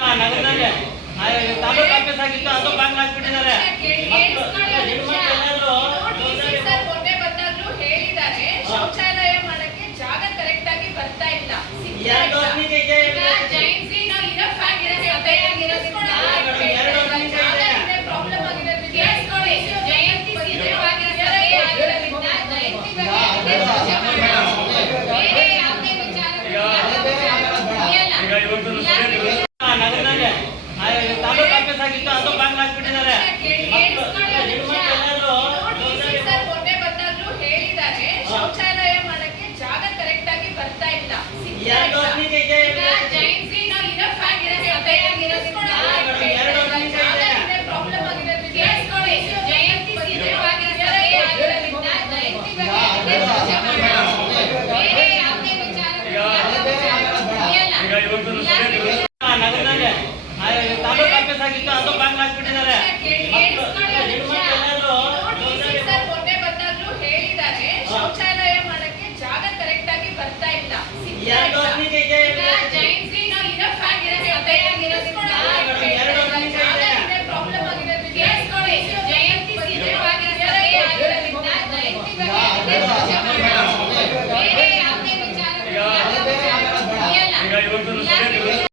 ನಗರದಲ್ಲಿ ತಾಲೂಕು ಆಫೀಸ್ ಆಗಿತ್ತು, ಅದು ಬಾಗಿಲು ಹಾಕ್ಬಿಟ್ಟಿದ್ದಾರೆ. ಮೊನ್ನೆ ಬಂದಾಗ್ಲೂ ಹೇಳಿದ್ದಾರೆ ಶೌಚಾಲಯ ಮಾಡಕ್ಕೆ ಜಾಗ ಕರೆಕ್ಟ್ ಆಗಿ ಬರ್ತಾ ಇಲ್ಲ. ಪ್ರಾಬ್ಲಮ್ ಆಗಿರೋದ್ರಿಂದ ಜಯಂತಿ ನಗರದಲ್ಲಿ ತಾಲೂಕು ಆಫೀಸ್ ಆಗಿತ್ತು, ಅದು ಬಾಗಿಲು ಹಾಕ್ಬಿಟ್ಟಿದ್ದಾರೆ. ಮೊನ್ನೆ ಬಂದಾಗ್ಲೂ ಹೇಳಿದ್ದಾರೆ ಶೌಚಾಲಯ ಮಾಡಕ್ಕೆ ಜಾಗ ಕರೆಕ್ಟ್ ಆಗಿ ಬರ್ತಾ ಇಲ್ಲ. ಪ್ರಾಬ್ಲಮ್ ಆಗಿರೋದ್ರಿಂದ ಜಯಂತಿ ನಗರದಲ್ಲಿ ತಾಲೂಕು ಆಫೀಸ್ ಆಗಿತ್ತು, ಅದು ಬಾಗಿಲು ಹಾಕ್ಬಿಟ್ಟಿದ್ದಾರೆ. ಮೊನ್ನೆ ಬಂದಾಗ್ಲೂ ಹೇಳಿದ್ದಾರೆ ಶೌಚಾಲಯ ಮಾಡಕ್ಕೆ ಜಾಗ ಕರೆಕ್ಟ್ ಆಗಿ ಬರ್ತಾ ಇಲ್ಲ. ಪ್ರಾಬ್ಲಮ್ ಆಗಿರೋದ್ರಿಂದ ಜಯಂತಿ ಇವತ್ತು